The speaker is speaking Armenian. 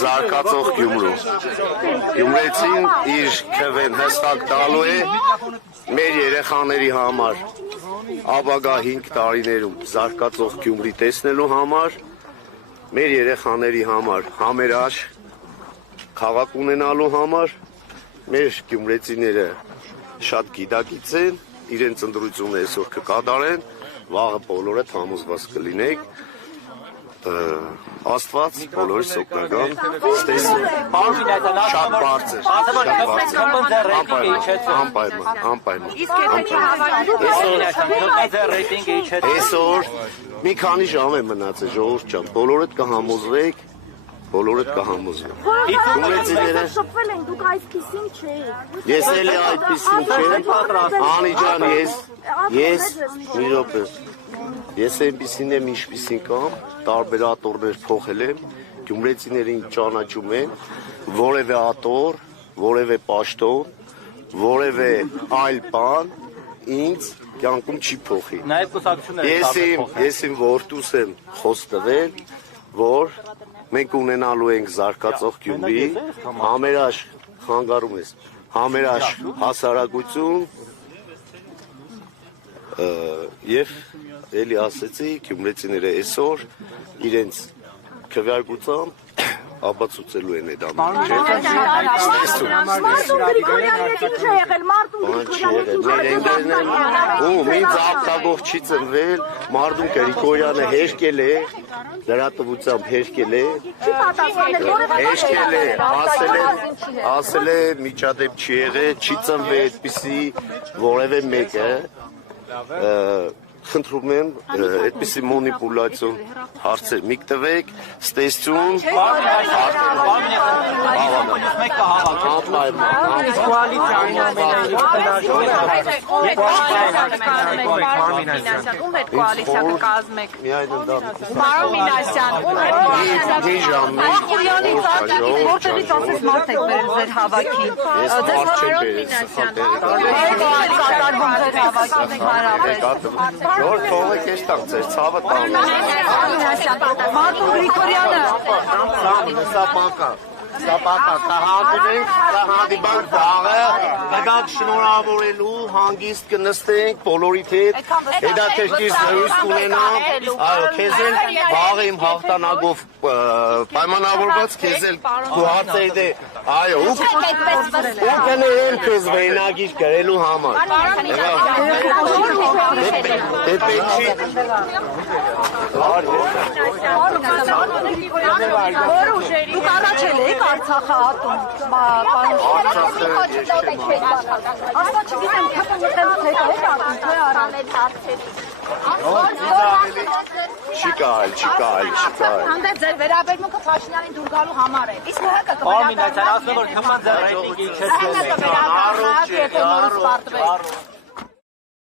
զարգացող Գյումրու։ Գյումրեցին իր քվեն հստակ տալու է մեր երեխաների համար ապագա 5 տարիներում զարգացող Գյումրի տեսնելու համար, մեր երեխաների համար համերաշխ քաղաք ունենալու համար, մեր գյումրեցիները շատ գիտակից են, իրենց ընտրությունը այսօր կկատարեն, վաղը բոլորը համոզված կլինեք, Աստված բոլորիս օգնական ստեսում, շատ բարձր, այսօր մի քանի ժամ է մնացել ժողովուրդ ջան, բոլորդ կհամոզվեք, բոլորդ կհամոզվեք։ Շփվել ենք, դուք այսպիսին չէիք։ Ես էլի այդպիսին չեմ, Անի ջան, ես մի րոպե, ես այնպիսին եմ, ինչպիսին կամ, տարբերատորներ փոխել եմ, գյումրեցիներին ճանաչում են, որևէ ատոր, որևէ պաշտոն, որևէ այլ բան ինձ կյանքում չի փոխի։ Ես իմ որդուս եմ խոսք տվել, որ մենք ունենալու ենք զարգացող Գյումրի, համերաշխ խանգարում ես, համերաշխ հասարակություն եւ էլի ասեցի գյումրեցիները այսօր իրենց քվեարկությամբ ապացուցելու են այդ ամենը։ Մարտուն Գրիգորյանը ինչ է եղել, Մարտուն Գրիգորյանը ում ինձ ապտագող չի ծնվել, Մարտուն Գրիգորյանը հերկել է, լրատվությամբ հերկել է, ասել է միջադեպ չի եղել, չի ծնվել այդպիսի որևէ մեկը, խնդրում եմ այդպիսի մանիպուլյացիոն հարցեր մի տվեք, ստեսություն, Որ թողեք ես տակ ձեր ցավը տանը։ Մարտուն Գրիգորյանը կհանդիպանք վաղը, կգանք շնորհավորելու, հանգիստ կնստենք, բոլորիդ հետ, հետաքրքիր զրույց կունենանք, այո, քեզ էլ վաղը իմ հաղթանակով պայմանավորված, քեզ էլ քո հարցերդ է, այո, ու կներեմ քեզ վերնագիր գրելու համար։ Դե պետք չի։ Դուք առաջել եք Արցախը ատում, Աստա չգիտեմ, քտնետելուց հետո եք ատում, թե արանել հարցերի։ Չի կարել։ Հանդեպ ձեր վերաբերմունքը Փաշինյանին դուր գալու համար է։ Իսկ ՀՀԿ Արմին, ասում որ քման ձեր ռեյտինգի իջեցրել է։ ՀՀԿ վերաբերմունքը, եթե նորից պարտվեք։